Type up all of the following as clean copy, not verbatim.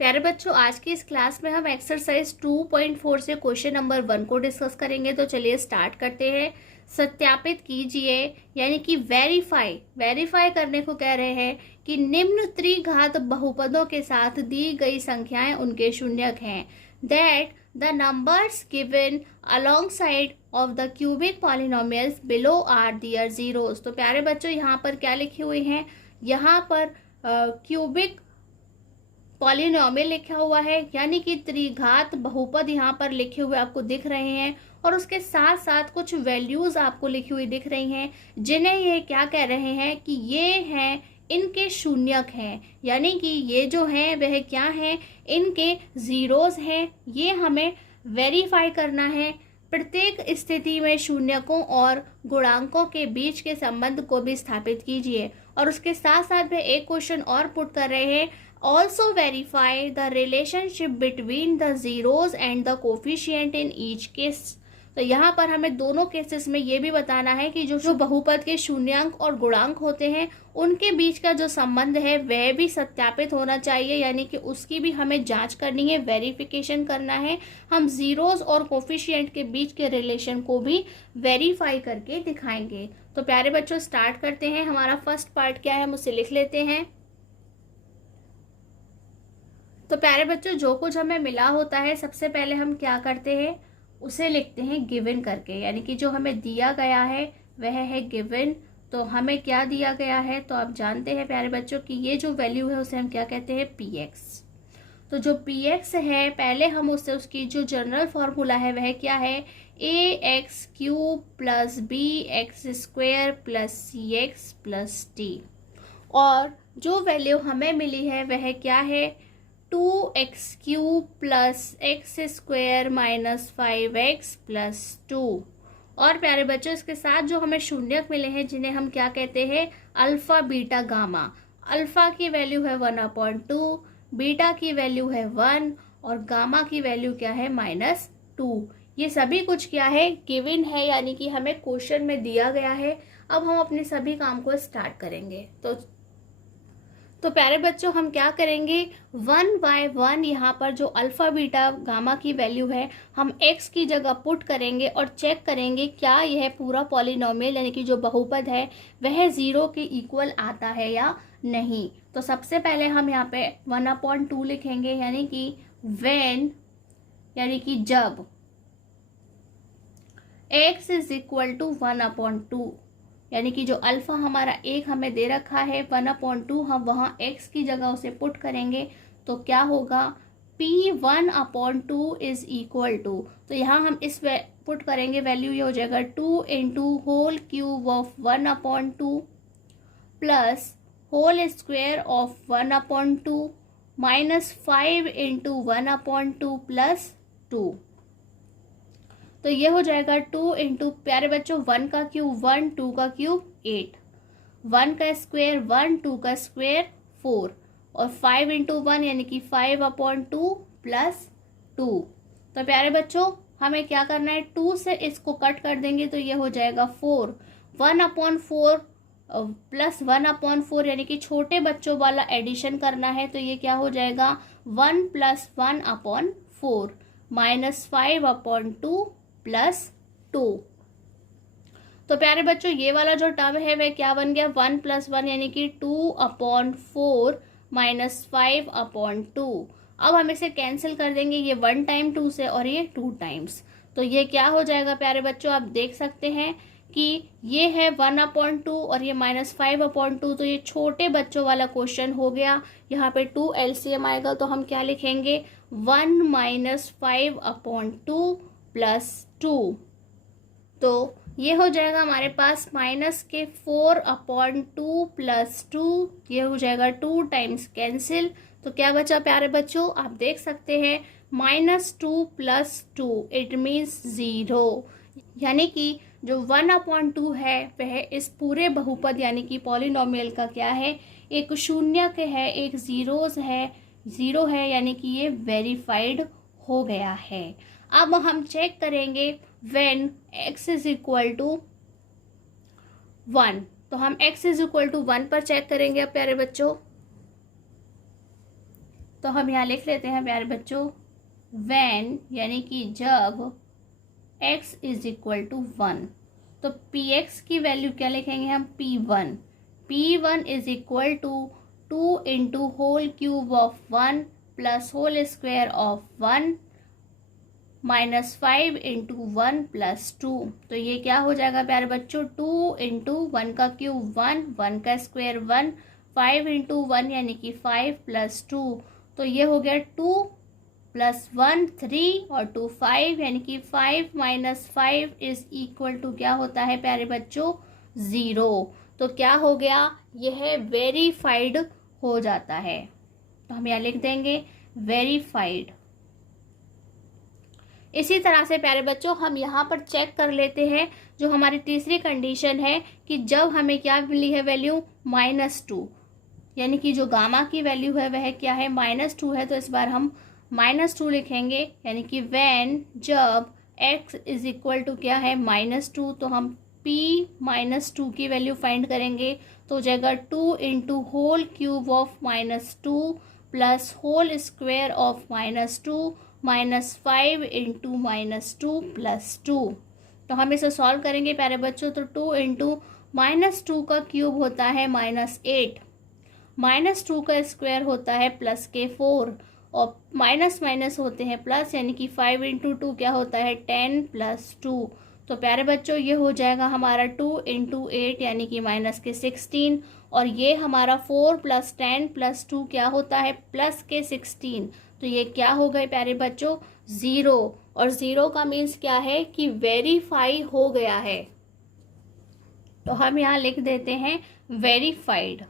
प्यारे बच्चों, आज की इस क्लास में हम एक्सरसाइज 2.4 से क्वेश्चन नंबर 1 को डिस्कस करेंगे। तो चलिए स्टार्ट करते हैं। सत्यापित कीजिए यानी कि वेरीफाई करने को कह रहे हैं कि निम्न त्रिघात बहुपदों के साथ दी गई संख्याएं उनके शून्यक हैं। That the numbers given alongside of the cubic polynomials below are their zeros. तो प्यारे बच्चों, यहाँ पर क्या लिखे हुए हैं? यहाँ पर क्यूबिक पॉलिनोमियल लिखा हुआ है, यानी कि त्रिघात बहुपद यहाँ पर लिखे हुए आपको दिख रहे हैं और उसके साथ साथ कुछ वैल्यूज आपको लिखी हुई दिख रही हैं, जिन्हें ये क्या कह रहे हैं कि ये हैं, इनके शून्यक हैं। यानी कि ये जो हैं वह क्या हैं? इनके जीरोस हैं। ये हमें वेरीफाई करना है। प्रत्येक स्थिति में शून्यकों और गुणांकों के बीच के संबंध को भी स्थापित कीजिए। और उसके साथ साथ में एक क्वेश्चन और पुट कर रहे हैं, also verify the relationship between the zeros and the coefficient in each case। तो यहाँ पर हमें दोनों केसेस में ये भी बताना है कि जो बहुपद के शून्यांक और गुणांक होते हैं उनके बीच का जो संबंध है वह भी सत्यापित होना चाहिए, यानी कि उसकी भी हमें जांच करनी है, वेरिफिकेशन करना है। हम जीरोस और कोफिशिएंट के बीच के रिलेशन को भी वेरीफाई करके दिखाएंगे। तो प्यारे बच्चों, स्टार्ट करते हैं। हमारा फर्स्ट पार्ट क्या है, हम उसे लिख लेते हैं। तो प्यारे बच्चों, जो कुछ हमें मिला होता है सबसे पहले हम क्या करते हैं, उसे लिखते हैं गिवन करके, यानी कि जो हमें दिया गया है वह है गिवन। तो हमें क्या दिया गया है, तो आप जानते हैं प्यारे बच्चों कि ये जो वैल्यू है उसे हम क्या कहते हैं, px। तो जो px है, पहले हम उससे उसकी जो जनरल फॉर्मूला है वह क्या है, ax cube plus bx square plus cx plus t। और जो वैल्यू हमें मिली है वह क्या है, 2x cube plus x square minus 5x plus 2। और प्यारे बच्चों, इसके साथ जो हमें शून्यक मिले हैं जिन्हें हम क्या कहते हैं, अल्फा बीटा गामा। अल्फा की वैल्यू है 1/2, बीटा की वैल्यू है 1 और गामा की वैल्यू क्या है, -2। ये सभी कुछ क्या है, गिवन है, यानी कि हमें क्वेश्चन में दिया गया है। अब हम अपने सभी काम को स्टार्ट करेंगे। तो प्यारे बच्चों, हम क्या करेंगे, 1 बाय 1 यहाँ पर जो अल्फा बीटा गामा की वैल्यू है हम x की जगह पुट करेंगे और चेक करेंगे क्या यह पूरा पॉलिनोमियल यानी कि जो बहुपद है वह 0 के इक्वल आता है या नहीं। तो सबसे पहले हम यहाँ पे 1/2 लिखेंगे, यानी कि when, यानी कि जब x इज इक्वल टू 1/2, यानी कि जो अल्फा हमारा एक हमें दे रखा है 1/2, हम वहाँ x की जगह उसे पुट करेंगे तो क्या होगा, p1/2 इज इक्वल टू, तो यहाँ हम इस पुट करेंगे, वैल्यू ये हो जाएगा 2 into whole cube of 1/2 plus whole square of 1/2 minus 5 into 1/2 plus 2। तो ये हो जाएगा 2 इंटू, प्यारे बच्चों, 1 का क्यूब 1, 2 का क्यूब 8, 1 का स्क्वायर 1, 2 का स्क्वायर 4 और 5 इंटू 1 यानी कि 5/2 प्लस 2। तो प्यारे बच्चों, हमें क्या करना है, 2 से इसको कट कर देंगे तो ये हो जाएगा 4, 1/4 प्लस 1/4 यानी कि छोटे बच्चों वाला एडिशन करना है। तो ये क्या हो जाएगा, 1 प्लस 1/4 माइनस 5/2 प्लस 2। तो प्यारे बच्चों, ये वाला जो टर्म है वह क्या बन गया, 1 प्लस 1 यानी कि 2/4 माइनस 5/2। अब हम इसे कैंसिल कर देंगे, ये 1 टाइम 2 से और ये 2 टाइम्स। तो ये क्या हो जाएगा प्यारे बच्चों, आप देख सकते हैं कि ये है 1/2 और ये -5/2। तो ये छोटे बच्चों वाला क्वेश्चन हो गया। यहाँ पे 2 LCM आएगा तो हम क्या लिखेंगे, 1 माइनस 5/2 प्लस 2। तो ये हो जाएगा हमारे पास माइनस के 4/2 प्लस 2, ये हो जाएगा 2 टाइम्स कैंसिल। तो क्या बचा प्यारे बच्चों, आप देख सकते हैं -2 प्लस 2 इट मीन्स 0, यानी कि जो 1/2 है वह इस पूरे बहुपद यानी कि पॉलिनोमियल का क्या है, एक शून्यक है, एक जीरो है, यानी कि ये वेरीफाइड हो गया है। अब हम चेक करेंगे when x is equal to 1, तो हम x इज इक्वल टू 1 पर चेक करेंगे। अब प्यारे बच्चों, तो हम यहाँ लिख लेते हैं प्यारे बच्चों, व्हेन यानी कि जब x इज इक्वल टू 1, तो px की वैल्यू क्या लिखेंगे हम, p1। p1 is equal to 2 into whole cube of 1 plus whole square of 1 minus 5 into 1 plus 2। तो ये क्या हो जाएगा प्यारे बच्चों, 2 इंटू 1 का क्यूब 1, 1 का स्क्वायर 1, 5 इंटू 1 यानी कि 5 प्लस 2। तो ये हो गया 2 प्लस 1 3 और 2 5 यानी कि 5 माइनस 5 इज इक्वल टू क्या होता है प्यारे बच्चों, 0। तो क्या हो गया, यह वेरीफाइड हो जाता है। तो हम यहाँ लिख देंगे वेरीफाइड। इसी तरह से प्यारे बच्चों हम यहाँ पर चेक कर लेते हैं जो हमारी तीसरी कंडीशन है कि जब हमें क्या मिली है वैल्यू, -2, यानी कि जो गामा की वैल्यू है वह क्या है, -2 है। तो इस बार हम -2 लिखेंगे, यानी कि व्हेन जब x इज इक्वल टू क्या है, -2, तो हम p -2 की वैल्यू फाइंड करेंगे। तो हो जाएगा 2 into whole cube of -2 plus whole square of -2 minus 5 into -2 plus 2। तो हम इसे सॉल्व करेंगे प्यारे बच्चों। तो 2 इंटू -2 का क्यूब होता है -8, -2 का स्क्वायर होता है +4 और माइनस माइनस होते हैं प्लस, यानी कि 5 इंटू 2 क्या होता है, 10 प्लस 2। तो प्यारे बच्चों ये हो जाएगा हमारा 2 इंटू 8 यानी कि -16, और ये हमारा 4 प्लस 10 प्लस 2 क्या होता है, +16। तो ये क्या हो गए प्यारे बच्चों, 0। और 0 का मीन्स क्या है कि वेरीफाई हो गया है। तो हम यहाँ लिख देते हैं वेरीफाइड।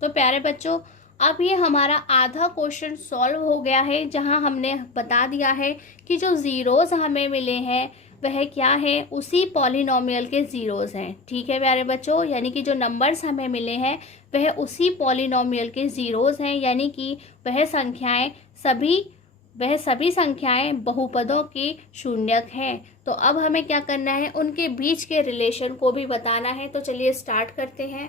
तो प्यारे बच्चों अब ये हमारा आधा क्वेश्चन सॉल्व हो गया है, जहां हमने बता दिया है कि जो जीरोस हमें मिले हैं वह क्या है, उसी पॉलिनोमियल के जीरोस हैं। ठीक है प्यारे बच्चों, यानी कि जो नंबर्स हमें मिले हैं वह उसी पॉलिनोमियल के जीरोस हैं, यानी कि वह सभी संख्याएं बहुपदों की शून्यक हैं। तो अब हमें क्या करना है, उनके बीच के रिलेशन को भी बताना है। तो चलिए स्टार्ट करते हैं।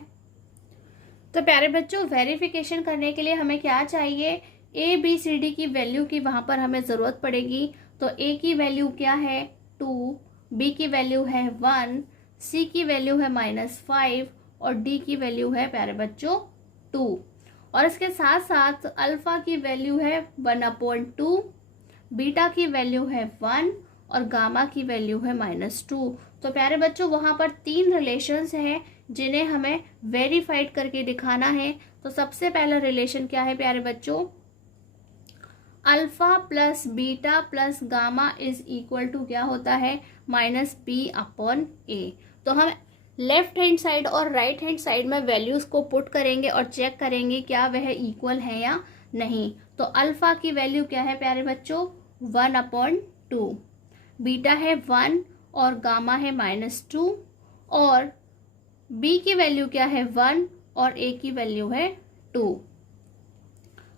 तो प्यारे बच्चों वेरिफिकेशन करने के लिए हमें क्या चाहिए, ABCD की वैल्यू की वहां पर हमें ज़रूरत पड़ेगी। तो A की वैल्यू क्या है, 2, B की वैल्यू है 1, C की वैल्यू है -5 और D की वैल्यू है प्यारे बच्चों 2। और इसके साथ साथ अल्फा की वैल्यू है 1/2, बीटा की वैल्यू है 1 और गामा की वैल्यू है -2। तो प्यारे बच्चों वहाँ पर 3 रिलेशंस हैं जिन्हें हमें वेरीफाइड करके दिखाना है। तो सबसे पहला रिलेशन क्या है प्यारे बच्चों, alpha plus beta plus gamma is equal to क्या होता है, -B/A। तो हम लेफ्ट हैंड साइड और राइट हैंड साइड में वैल्यूज को पुट करेंगे और चेक करेंगे क्या वह इक्वल है या नहीं। तो अल्फा की वैल्यू क्या है प्यारे बच्चों, 1/2, बीटा है 1 और गामा है -2, और B की वैल्यू क्या है 1 और A की वैल्यू है 2।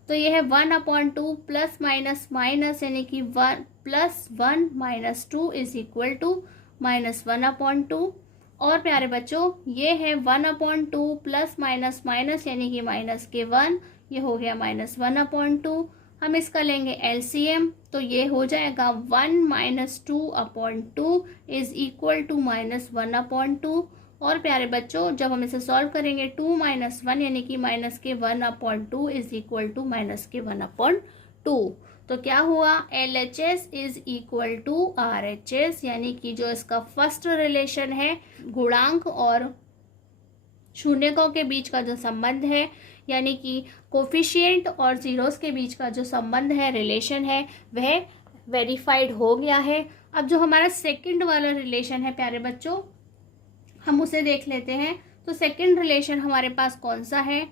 तो यह है 1/2 प्लस माइनस माइनस यानी कि 1 + 1 - 2 इज इक्वल टू -1/2। और प्यारे बच्चों ये है 1/2 प्लस माइनस माइनस यानी कि -1, ये हो गया -1/2। हम इसका लेंगे LCM, तो ये हो जाएगा 1 - 2/2 इज इक्वल टू -1/2। और प्यारे बच्चों जब हम इसे सॉल्व करेंगे 2 - 1 यानी कि -1/2 इज इक्वल टू -1/2। तो क्या हुआ, LHS is equal to RHS, यानी कि जो इसका फर्स्ट रिलेशन है गुणांक और शून्यकों के बीच का जो संबंध है, यानी कि कोफिशिएंट और जीरोस के बीच का जो संबंध है, रिलेशन है, वह वेरीफाइड हो गया है। अब जो हमारा सेकंड वाला रिलेशन है प्यारे बच्चों हम उसे देख लेते हैं। तो सेकंड रिलेशन हमारे पास कौन सा है,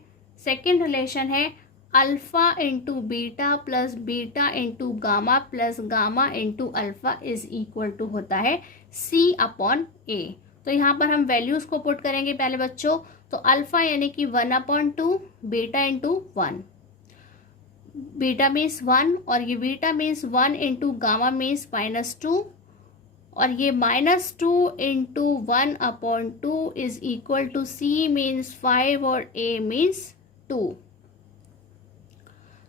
सेकंड रिलेशन है alpha into beta plus beta into gamma plus gamma into alpha is equal to होता है C/A। तो यहाँ पर हम वैल्यूज को पुट करेंगे पहले बच्चों। तो अल्फा यानी कि 1/2, बीटा इंटू 1, बीटा मीन्स 1 और ये beta means 1 into gamma means -2, और ये -2 into 1/2 is equal to C means 5 और A मीन्स 2।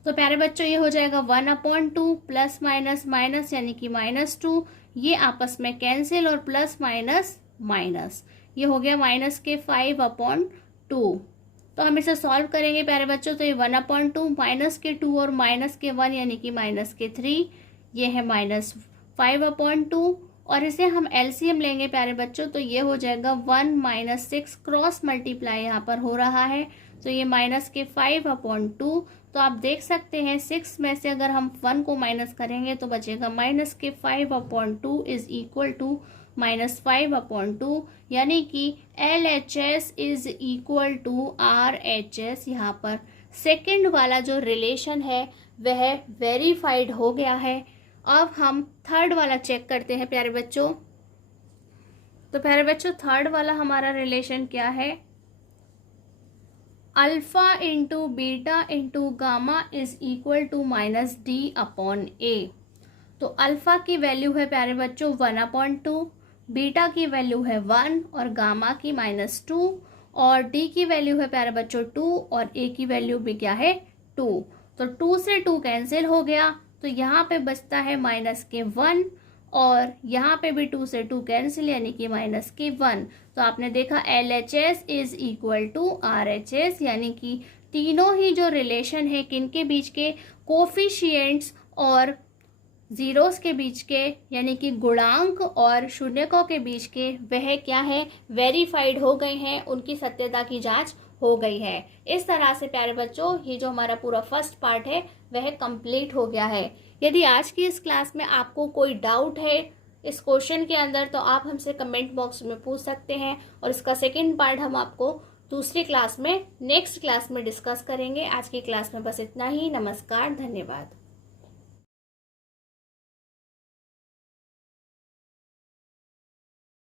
तो प्यारे बच्चों ये हो जाएगा 1/2 प्लस माइनस माइनस यानी कि -2, ये आपस में कैंसिल और प्लस माइनस माइनस, ये हो गया माइनस के 5/2। तो हम इसे सॉल्व करेंगे प्यारे बच्चों, तो ये 1/2 माइनस के 2 और माइनस के 1 यानी कि माइनस के 3, ये है -5/2। और इसे हम एलसीएम लेंगे प्यारे बच्चों, तो ये हो जाएगा 1 - 6 क्रॉस मल्टीप्लाई यहाँ पर हो रहा है, तो ये माइनस के 5/2। तो आप देख सकते हैं 6 में से अगर हम 1 को माइनस करेंगे तो बचेगा माइनस के 5/2 इज इक्वल टू -5/2, यानी कि LHS is equal to RHS। यहाँ पर सेकंड वाला जो रिलेशन है वह वेरीफाइड हो गया है। अब हम थर्ड वाला चेक करते हैं प्यारे बच्चों। तो प्यारे बच्चों थर्ड वाला हमारा रिलेशन क्या है, alpha into beta into gamma is equal to -D/A। तो अल्फा की वैल्यू है प्यारे बच्चों 1/2, बीटा की वैल्यू है 1 और गामा की -2, और डी की वैल्यू है प्यारे बच्चों 2 और ए की वैल्यू भी क्या है 2। तो 2 से 2 कैंसिल हो गया, तो यहाँ पे बचता है माइनस के 1 और यहाँ पे भी 2 से 2 कैंसिल यानी कि माइनस के 1। तो आपने देखा LHS is equal to RHS, यानी कि तीनों ही जो रिलेशन है किनके बीच के, कोफिशिएंट्स और जीरोस के बीच के, यानी कि गुणांक और शून्यकों के बीच के, वह क्या है वेरीफाइड हो गए हैं, उनकी सत्यता की जांच हो गई है। इस तरह से प्यारे बच्चों ये जो हमारा पूरा फर्स्ट पार्ट है वह कंप्लीट हो गया है। यदि आज की इस क्लास में आपको कोई डाउट है इस क्वेश्चन के अंदर तो आप हमसे कमेंट बॉक्स में पूछ सकते हैं, और इसका सेकेंड पार्ट हम आपको दूसरी क्लास में नेक्स्ट क्लास में डिस्कस करेंगे। आज की क्लास में बस इतना ही। नमस्कार, धन्यवाद।